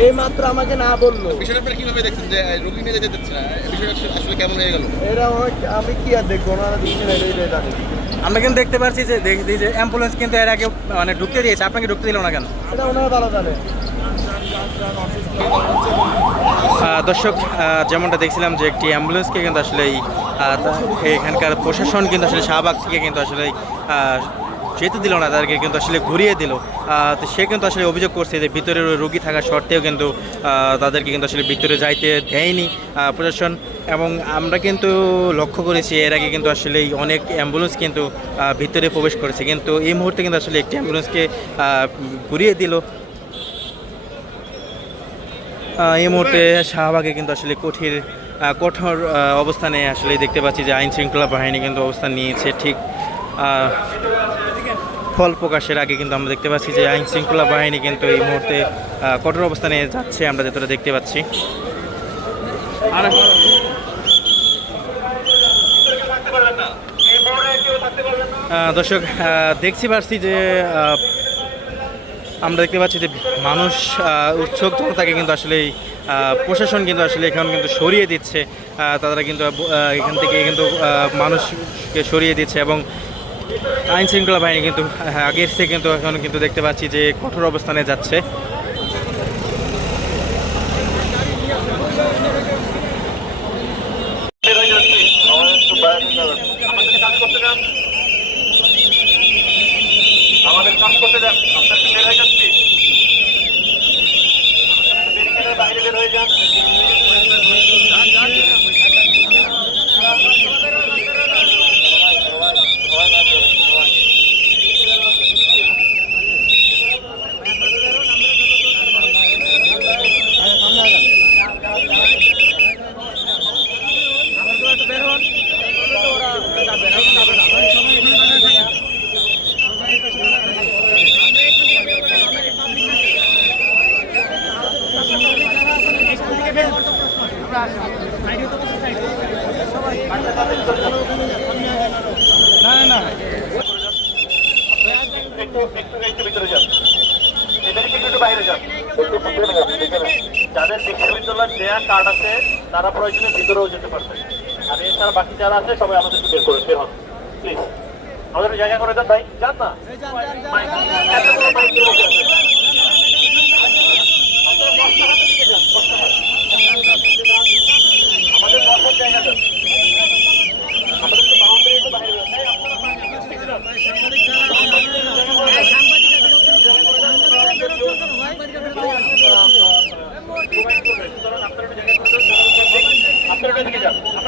এই মাত্র আমাকে না বলল। বিষয়টা আপনারা কীভাবে দেখছেন যে রোগী নিয়ে যেতে দিচ্ছে না? বিষয়টা আসলে- কেমন হয়ে গেল? অনেক আমি কি আর দেখব? ওনারা এটাই জানি। আমরা কিন্তু দেখতে পাচ্ছি যে দেখছি যে অ্যাম্বুলেন্স কিন্তু এর আগে মানে ঢুকতে দিয়েছে। আপনাকে ঢুকতে দিল না কেন? এটা ওনারা ভালো জানে। দর্শক যেমনটা দেখছিলাম যে একটি অ্যাম্বুলেন্সকে কিন্তু আসলে এই, এখানকার প্রশাসন কিন্তু আসলে শাহবাগ থেকে কিন্তু আসলে আহ, যেতে দিল না, তাদেরকে কিন্তু আসলে ঘুরিয়ে দিল। তো সে কিন্তু আসলে অভিযোগ করছে যে ভিতরে রোগী থাকা সত্ত্বেও কিন্তু তাদেরকে কিন্তু আসলে ভিতরে যাইতে দেয়নি প্রশাসন। এবং আমরা কিন্তু লক্ষ্য করেছি, এর আগে কিন্তু আসলে অনেক অ্যাম্বুলেন্স কিন্তু ভিতরে প্রবেশ করেছে। কিন্তু এই মুহূর্তে কিন্তু আসলে একটি অ্যাম্বুলেন্সকে ঘুরিয়ে দিল। এই মুহূর্তে শাহবাগে কিন্তু আসলে কঠিন কঠোর অবস্থানে আসলে দেখতে পাচ্ছি যে আইন শৃঙ্খলা বাহিনী কিন্তু অবস্থান নিয়েছে ঠিক ফল প্রকাশের আগে কিন্তু আমরা দেখতে পাচ্ছি যে আইন শৃঙ্খলা বাহিনী কিন্তু এই মুহূর্তে কঠোর অবস্থানে যাচ্ছে, আমরা যেটা দেখতে পাচ্ছি। আর দর্শক দেখছি পারছি যে আমরা দেখতে পাচ্ছি যে মানুষ উৎসুক জনতাকে কিন্তু আসলে প্রশাসন কিন্তু আসলে এখন কিন্তু সরিয়ে দিচ্ছে। তারা কিন্তু এখান থেকে কিন্তু মানুষকে সরিয়ে দিচ্ছে এবং আইন শৃঙ্খলা বাহিনী কিন্তু হ্যাঁ, আগের থেকে কিন্তু এখন কিন্তু দেখতে পাচ্ছি যে কঠোর অবস্থানে যাচ্ছে। আমাদের কাজ করতে একটু একটু একটু ভিতরে যান একটু বাইরে যান, যাদের বিশ্ববিদ্যালয়ের দেয়া কার্ড আছে তারা প্রয়োজনে ভিতরেও যেতে পারবে আর এছাড়া বাকি যারা আছে সবাই আমাদেরকে বের করে বের হন প্লিজ আমাদের জায়গা করে দেন ভাই যান না মাইক- এতগুলো মাইক দিয়ে বসে আছে। আপনারা বস্তা হাতে নিয়ে যান, বস্তা হাতে। আমাদের বসার জায়গা দেন আমাদের তো বাউন্ডারি একটু বাইরে বের। এই, আপনারা মাইক নিয়ে যান। আপনারা ওটা দিকে যান। আপনারা জায়গা করে দিচ্ছি আপনাদের জন্য। এই যারা সাধারণ public, সাংবাদিকরা ওটা জায়গা করে দিচ্ছে। যারা আমাদের দেশের বাইরে যেতে হবে। কানেও দেন না ভাই যারা সাধারণ public, তারা একটু জায়গা করে দেন সাংবাদিকদের জন্য। যান, যান ভাই, যান, যান, যান, জায়গা করে দিচ্ছে। সাধারণ